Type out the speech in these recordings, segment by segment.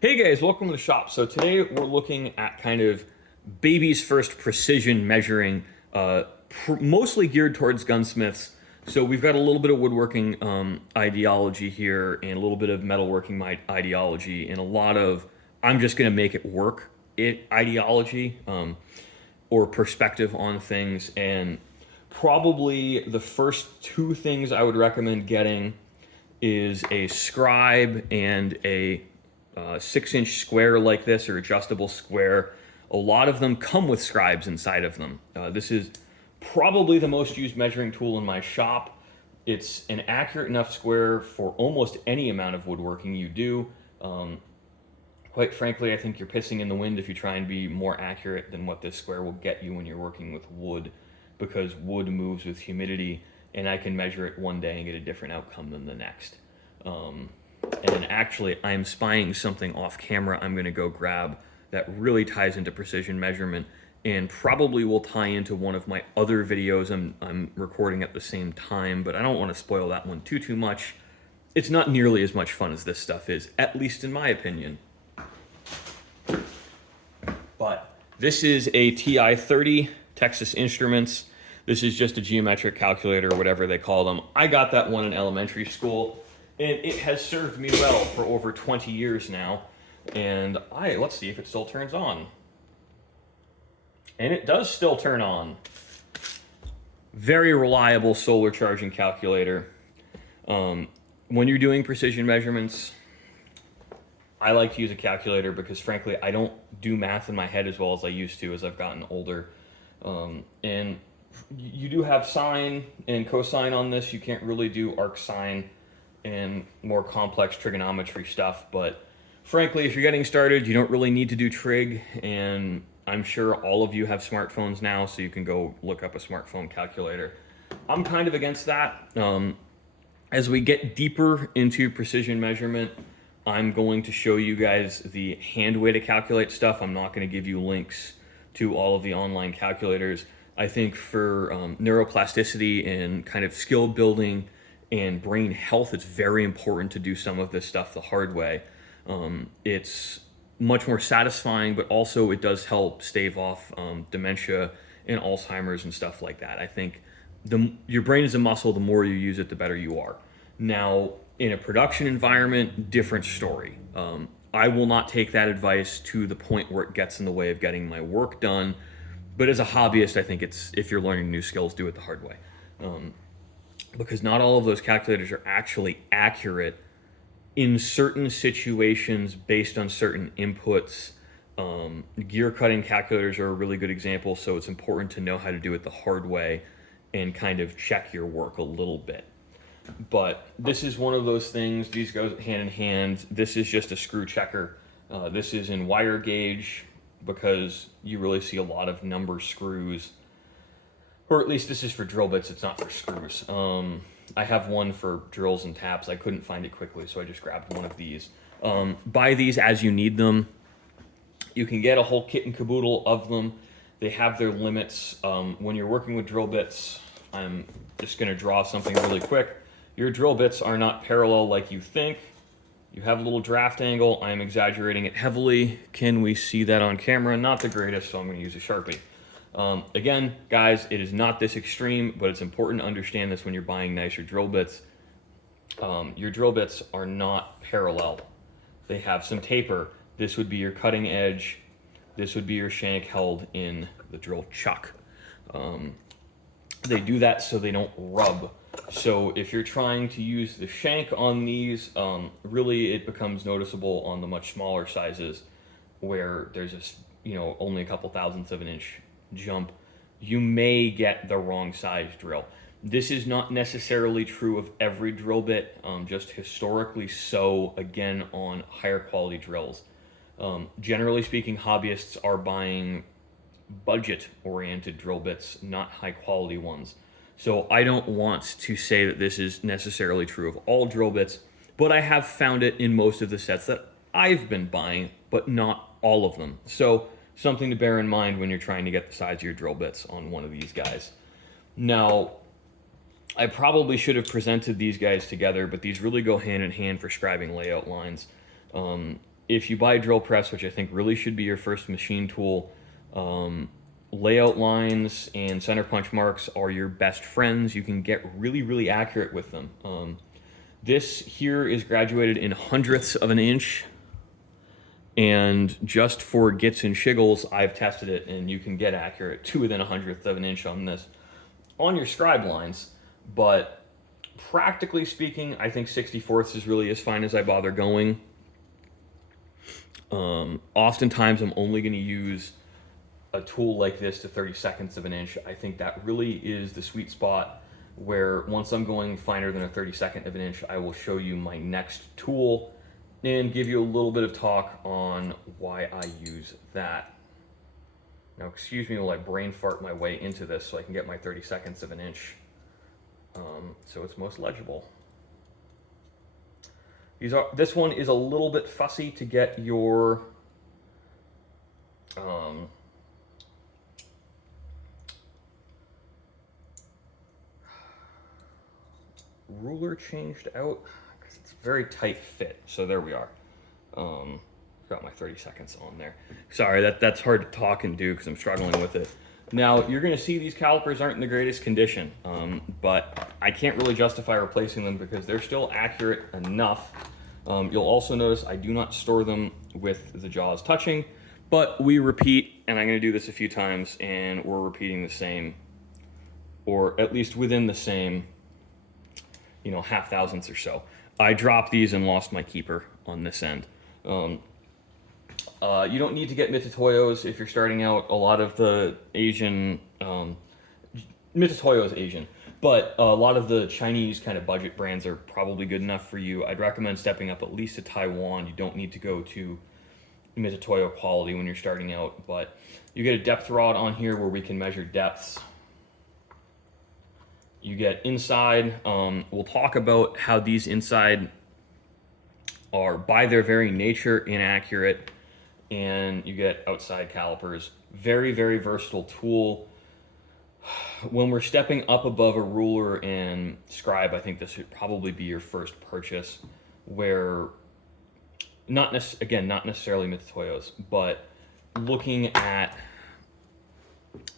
Hey guys, welcome to the shop. So today we're looking at kind of baby's first precision measuring, mostly geared towards gunsmiths. So we've got a little bit of woodworking ideology here, and a little bit of metalworking ideology, and a lot of I'm just going to make it work ideology or perspective on things. And probably the first two things I would recommend getting is a scribe and a 6-inch square like this, or adjustable square. A lot of them come with scribes inside of them. This is probably the most used measuring tool in my shop. It's an accurate enough square for almost any amount of woodworking you do. Quite frankly, I think you're pissing in the wind if you try and be more accurate than what this square will get you when you're working with wood, because wood moves with humidity, and I can measure it one day and get a different outcome than the next. And actually, I'm spying something off camera I'm going to go grab that really ties into precision measurement, and probably will tie into one of my other videos I'm recording at the same time, but I don't want to spoil that one too much. It's not nearly as much fun as this stuff is, at least in my opinion. But this is a TI-30 Texas Instruments. This is just a geometric calculator, or whatever they call them. I got that one in elementary school, and it has served me well for over 20 years now. And let's see if it still turns on. And it does still turn on. Very reliable solar charging calculator. When you're doing precision measurements, I like to use a calculator because, frankly, I don't do math in my head as well as I used to as I've gotten older. And you do have sine and cosine on this. You can't really do arc sine and more complex trigonometry stuff, but frankly, if you're getting started, you don't really need to do trig, and I'm sure all of you have smartphones now, so you can go look up a smartphone calculator. I'm kind of against that. As we get deeper into precision measurement, I'm going to show you guys the hand way to calculate stuff. I'm not going to give you links to all of the online calculators. I think for neuroplasticity and kind of skill building and brain health, it's very important to do some of this stuff the hard way. It's much more satisfying, but also it does help stave off dementia and Alzheimer's and stuff like that. I think your brain is a muscle. The more you use it, the better you are. Now, in a production environment, different story. I will not take that advice to the point where it gets in the way of getting my work done. But as a hobbyist, I think if you're learning new skills, do it the hard way. Because not all of those calculators are actually accurate in certain situations based on certain inputs. Gear cutting calculators are a really good example, so it's important to know how to do it the hard way and kind of check your work a little bit. But this is one of those things, these go hand in hand. This is just a screw checker. This is in wire gauge because you really see a lot of number screws. Or at least this is for drill bits, it's not for screws. I have one for drills and taps. I couldn't find it quickly, so I just grabbed one of these. Buy these as you need them. You can get a whole kit and caboodle of them. They have their limits. When you're working with drill bits, I'm just gonna draw something really quick. Your drill bits are not parallel like you think. You have a little draft angle. I'm exaggerating it heavily. Can we see that on camera? Not the greatest, so I'm gonna use a Sharpie. Again, guys, it is not this extreme, but it's important to understand this when you're buying nicer drill bits. Your drill bits are not parallel. They have some taper. This would be your cutting edge. This would be your shank held in the drill chuck. They do that so they don't rub. So if you're trying to use the shank on these, really it becomes noticeable on the much smaller sizes where there's this, only a couple thousandths of an inch jump. You may get the wrong size drill. This is not necessarily true of every drill bit, just historically so, again, on higher quality drills. Generally speaking, hobbyists are buying budget-oriented drill bits, not high-quality ones. So I don't want to say that this is necessarily true of all drill bits, but I have found it in most of the sets that I've been buying, but not all of them. So something to bear in mind when you're trying to get the size of your drill bits on one of these guys. Now, I probably should have presented these guys together, but these really go hand in hand for scribing layout lines. if you buy a drill press, which I think really should be your first machine tool, layout lines and center punch marks are your best friends. You can get really, really accurate with them. This here is graduated in hundredths of an inch, and just for gits and shiggles, I've tested it, and you can get accurate to within a hundredth of an inch on this on your scribe lines. But practically speaking, I think 64ths is really as fine as I bother going. Oftentimes I'm only going to use a tool like this to 32nds of an inch. I think that really is the sweet spot, where once I'm going finer than a 32nd of an inch, I will show you my next tool and give you a little bit of talk on why I use that. Now, excuse me while I brain fart my way into this so I can get my 32nds of an inch so it's most legible. This one is a little bit fussy to get your ruler changed out because it's a very tight fit. So there we are. Got my 32nds on there. Sorry, that's hard to talk and do because I'm struggling with it. Now, you're going to see these calipers aren't in the greatest condition, but I can't really justify replacing them because they're still accurate enough. You'll also notice I do not store them with the jaws touching, but we repeat, and I'm going to do this a few times, and we're repeating the same, or at least within the same, half thousandths or so. I dropped these and lost my keeper on this end. You don't need to get Mitutoyos if you're starting out. A lot of the Asian, Mitutoyo is Asian, but a lot of the Chinese kind of budget brands are probably good enough for you. I'd recommend stepping up at least to Taiwan. You don't need to go to Mitutoyo quality when you're starting out, but you get a depth rod on here where we can measure depths. You get inside. We'll talk about how these inside are by their very nature inaccurate, and you get outside calipers. Very, very versatile tool. When we're stepping up above a ruler and scribe, I think this should probably be your first purchase, where not necessarily Mitutoyos, but looking at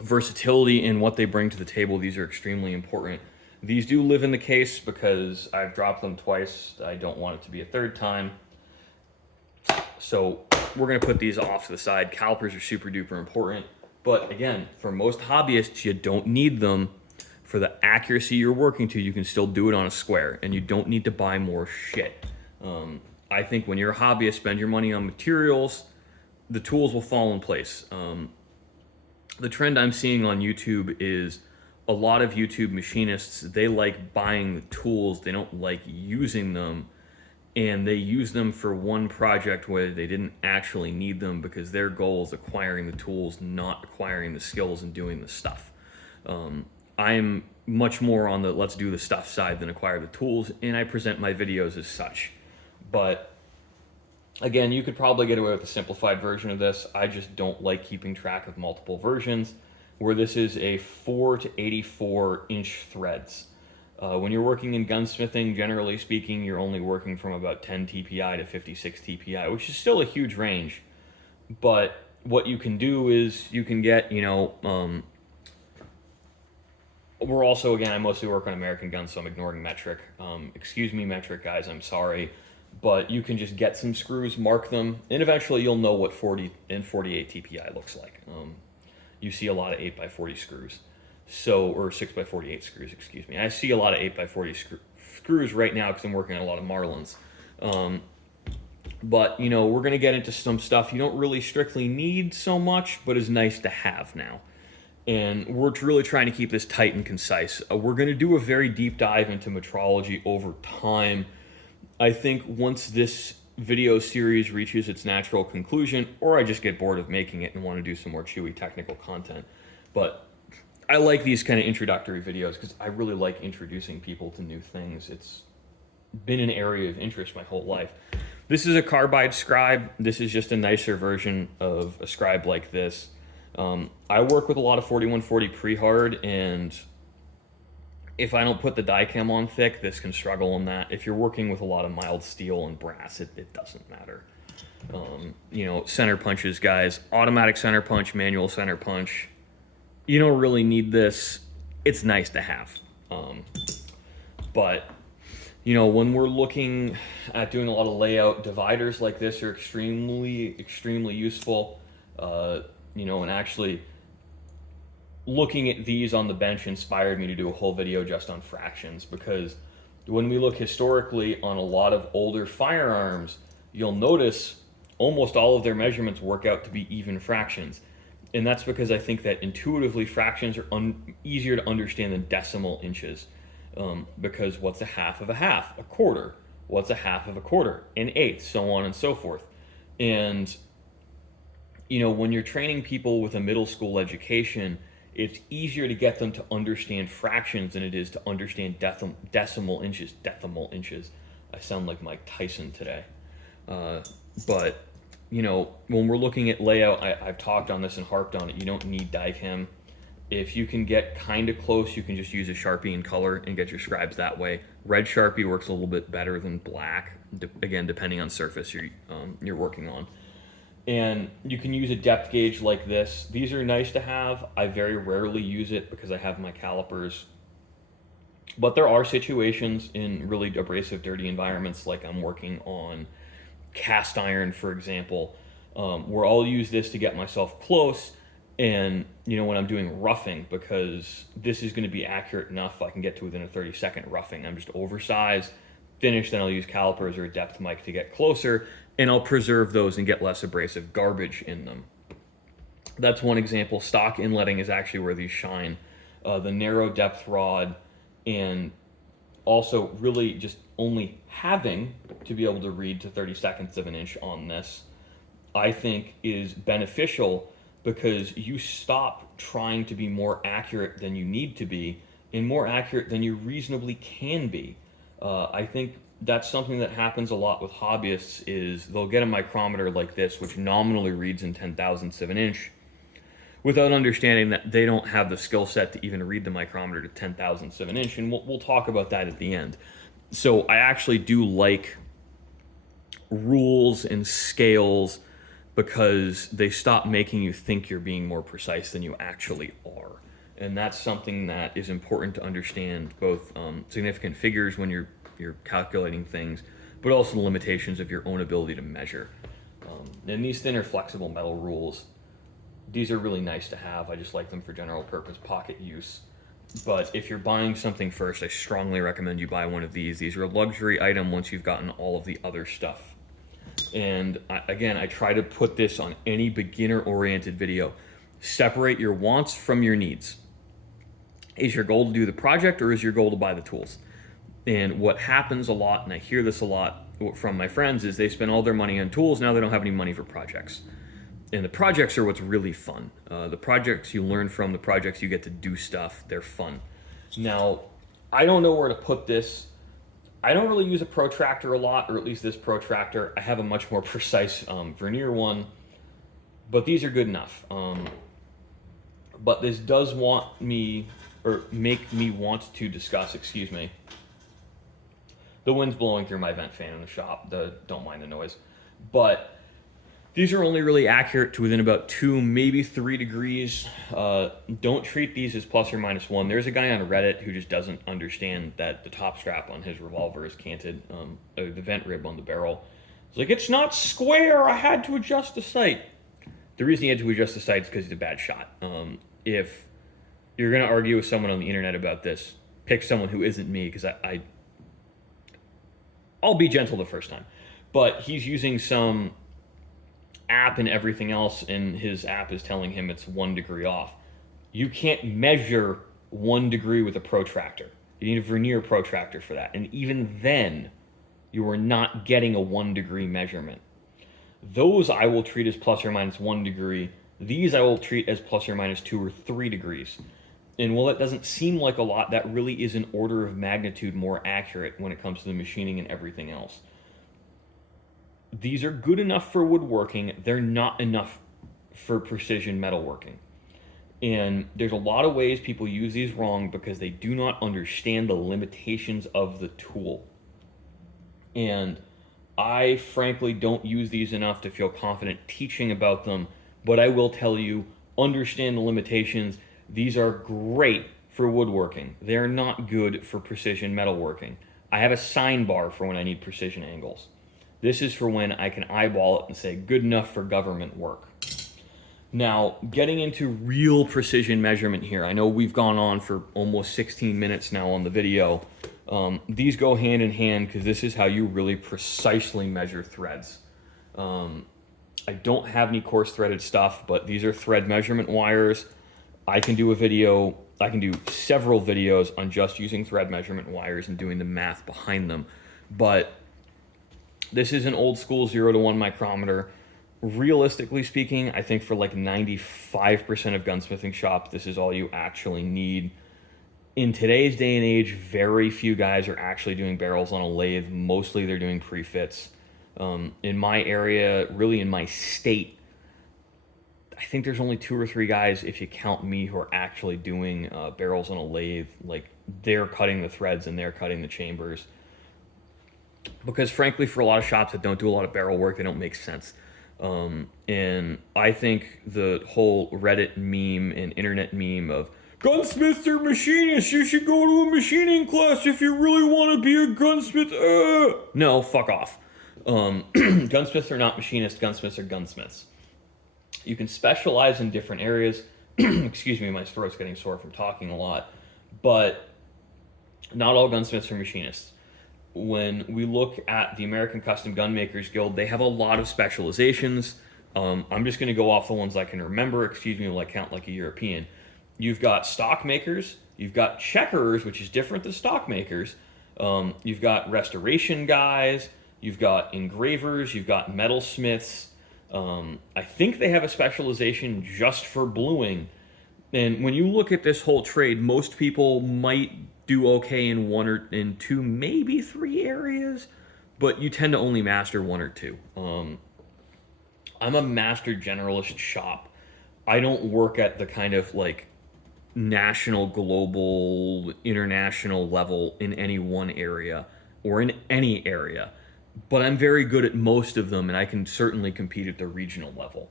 versatility and what they bring to the table, these are extremely important. These do live in the case because I've dropped them twice. I don't want it to be a third time. So we're going to put these off to the side. Calipers are super duper important. But again, for most hobbyists, you don't need them. For the accuracy you're working to, you can still do it on a square, and you don't need to buy more shit. I think when you're a hobbyist, spend your money on materials, the tools will fall in place. The trend I'm seeing on YouTube is a lot of YouTube machinists, they like buying the tools, they don't like using them, and they use them for one project where they didn't actually need them because their goal is acquiring the tools, not acquiring the skills and doing the stuff. I'm much more on the let's do the stuff side than acquire the tools, and I present my videos as such. But again, you could probably get away with a simplified version of this. I just don't like keeping track of multiple versions, where this is a 4 to 84 inch threads. When you're working in gunsmithing, generally speaking, you're only working from about 10 TPI to 56 TPI, which is still a huge range. But what you can do is you can get, we're also, again, I mostly work on American guns, so I'm ignoring metric. Excuse me, metric guys, I'm sorry. But you can just get some screws, mark them, and eventually you'll know what 40 and 48 TPI looks like. You see a lot of 8x40 screws, or 6x48 screws, excuse me. I see a lot of 8x40 screws right now because I'm working on a lot of Marlins. But, we're going to get into some stuff you don't really strictly need so much, but is nice to have now. And we're really trying to keep this tight and concise. We're going to do a very deep dive into metrology over time. I think once this video series reaches its natural conclusion, or I just get bored of making it and want to do some more chewy technical content. But I like these kind of introductory videos because I really like introducing people to new things. It's been an area of interest my whole life. This is a carbide scribe. This is just a nicer version of a scribe like this. I work with a lot of 4140 pre-hard, and if I don't put the die cam on thick, this can struggle on that. If you're working with a lot of mild steel and brass, it doesn't matter. Center punches, guys. Automatic center punch, manual center punch. You don't really need this. It's nice to have. But when we're looking at doing a lot of layout, dividers like this are extremely useful. And actually looking at these on the bench inspired me to do a whole video just on fractions, because when we look historically on a lot of older firearms, you'll notice almost all of their measurements work out to be even fractions. And that's because I think that intuitively fractions are easier to understand than decimal inches. Because what's a half of a half? A quarter. What's a half of a quarter? An eighth, so on and so forth. And, when you're training people with a middle school education, it's easier to get them to understand fractions than it is to understand decimal inches. Decimal inches. I sound like Mike Tyson today. But, when we're looking at layout, I've talked on this and harped on it. You don't need die-chem. If you can get kind of close, you can just use a Sharpie in color and get your scribes that way. Red Sharpie works a little bit better than black, again, depending on surface you're working on. And you can use a depth gauge like this. These are nice to have. I very rarely use it because I have my calipers. But there are situations in really abrasive, dirty environments, like I'm working on cast iron, for example, where I'll use this to get myself close. And, when I'm doing roughing, because this is going to be accurate enough, I can get to within a 30-second roughing. I'm just oversized, finish, then I'll use calipers or a depth mic to get closer, and I'll preserve those and get less abrasive garbage in them. That's one example. Stock inletting is actually where these shine. The narrow depth rod, and also really just only having to be able to read to 30 seconds of an inch on this, I think is beneficial, because you stop trying to be more accurate than you need to be and more accurate than you reasonably can be. I think that's something that happens a lot with hobbyists, is they'll get a micrometer like this, which nominally reads in 10,000ths of an inch, without understanding that they don't have the skill set to even read the micrometer to 10,000ths of an inch, and we'll talk about that at the end. So I actually do like rules and scales, because they stop making you think you're being more precise than you actually are. And that's something that is important to understand, both significant figures when you're calculating things, but also the limitations of your own ability to measure. And these thinner flexible metal rules, these are really nice to have. I just like them for general purpose pocket use. But if you're buying something first, I strongly recommend you buy one of these. These are a luxury item once you've gotten all of the other stuff. And I try to put this on any beginner-oriented video. Separate your wants from your needs. Is your goal to do the project, or is your goal to buy the tools? And what happens a lot, and I hear this a lot from my friends, is they spend all their money on tools, now they don't have any money for projects. And the projects are what's really fun. The projects you learn from, the projects you get to do stuff, they're fun. Now, I don't know where to put this. I don't really use a protractor a lot, or at least this protractor. I have a much more precise vernier one, but these are good enough. But this does make me want to discuss, the wind's blowing through my vent fan in the shop. Don't mind the noise. But these are only really accurate to within about 2, maybe 3 degrees. Don't treat these as plus or minus 1. There's a guy on Reddit who just doesn't understand that the top strap on his revolver is canted, the vent rib on the barrel. It's like, it's not square, I had to adjust the sight. The reason he had to adjust the sight is because he's a bad shot. If you're going to argue with someone on the internet about this, pick someone who isn't me, because I'll be gentle the first time. But he's using some app and everything else, and his app is telling him it's 1 degree off. You can't measure 1 degree with a protractor. You need a vernier protractor for that. And even then, you are not getting a 1 degree measurement. Those I will treat as plus or minus 1 degree. These I will treat as plus or minus 2 or 3 degrees. And while it doesn't seem like a lot, that really is an order of magnitude more accurate when it comes to the machining and everything else. These are good enough for woodworking. They're not enough for precision metalworking. And there's a lot of ways people use these wrong because they do not understand the limitations of the tool. And I frankly don't use these enough to feel confident teaching about them, but I will tell you, understand the limitations. These are great for woodworking. They're not good for precision metalworking. I have a sign bar for when I need precision angles. This is for when I can eyeball it and say, good enough for government work. Now, getting into real precision measurement here, I know we've gone on for almost 16 minutes now on the video. These go hand in hand because this is how you really precisely measure threads. I don't have any coarse threaded stuff, but these are thread measurement wires. I can do several videos on just using thread measurement wires and doing the math behind them. But this is an old school 0 to 1 micrometer. Realistically speaking, I think for like 95% of gunsmithing shops, this is all you actually need. In today's day and age, very few guys are actually doing barrels on a lathe. Mostly they're doing pre-fits. In my area, really in my state, I think there's only 2 or 3 guys, if you count me, who are actually doing barrels on a lathe. Like, they're cutting the threads and they're cutting the chambers. Because frankly, for a lot of shops that don't do a lot of barrel work, they don't make sense. And I think the whole Reddit meme and internet meme of gunsmiths are machinists, you should go to a machining class if you really want to be a gunsmith. No, fuck off. Gunsmiths are not machinists, gunsmiths are gunsmiths. You can specialize in different areas. Excuse me, my throat's getting sore from talking a lot. But not all gunsmiths are machinists. When we look at the American Custom Gunmakers Guild, they have a lot of specializations. I'm just going to go off the ones I can remember. Excuse me, while I count like a European. You've got stock makers, you've got checkerers, which is different than stock makers. You've got restoration guys, you've got engravers, you've got metalsmiths. I think they have a specialization just for bluing. And when you look at this whole trade, most people might do okay in 1 or in 2, maybe 3 areas, but you tend to only master 1 or 2. I'm a master generalist shop. I don't work at the kind of like national, global, international level in any one area or in any area, but I'm very good at most of them, and I can certainly compete at the regional level.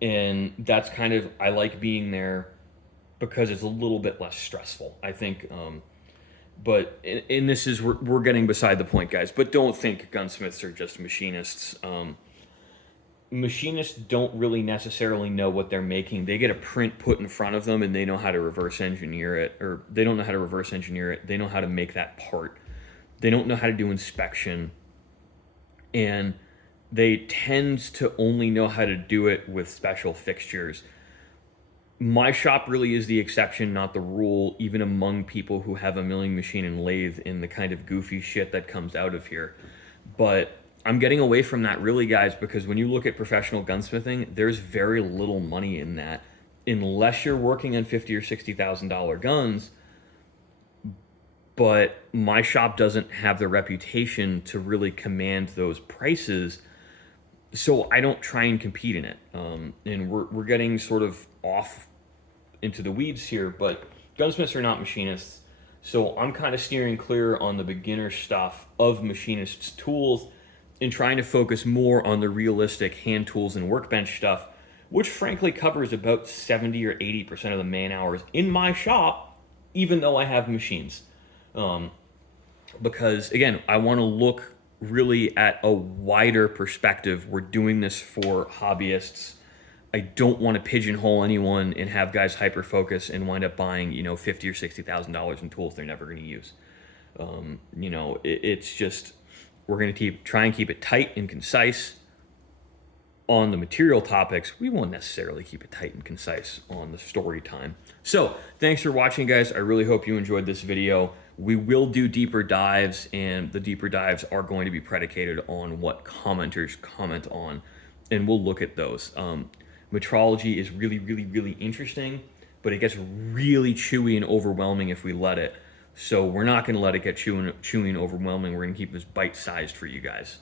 And that's kind of, I like being there because it's a little bit less stressful, I think. But and this is, we're getting beside the point, guys, but don't think gunsmiths are just machinists. Machinists don't really necessarily know what they're making. They get a print put in front of them and they know how to reverse engineer it, or they don't know how to reverse engineer it. They know how to make that part. They don't know how to do inspection. And they tend to only know how to do it with special fixtures. My shop really is the exception, not the rule, even among people who have a milling machine and lathe in the kind of goofy shit that comes out of here. But I'm getting away from that really, guys, because when you look at professional gunsmithing, there's very little money in that, unless you're working on $50,000 or $60,000 guns. But my shop doesn't have the reputation to really command those prices, so I don't try and compete in it. And we're getting sort of off into the weeds here, but gunsmiths are not machinists, so I'm kind of steering clear on the beginner stuff of machinists' tools and trying to focus more on the realistic hand tools and workbench stuff, which frankly covers about 70 or 80% of the man hours in my shop, even though I have machines. Because again, I want to look really at a wider perspective. We're doing this for hobbyists. I don't want to pigeonhole anyone and have guys hyper focus and wind up buying, $50,000 or $60,000 in tools they're never going to use. It's just, we're going to try and keep it tight and concise on the material topics. We won't necessarily keep it tight and concise on the story time. So thanks for watching, guys. I really hope you enjoyed this video. We will do deeper dives, and the deeper dives are going to be predicated on what commenters comment on, and we'll look at those. Metrology is really, really, really interesting, but it gets really chewy and overwhelming if we let it. So we're not going to let it get chewy and overwhelming. We're going to keep this bite-sized for you guys.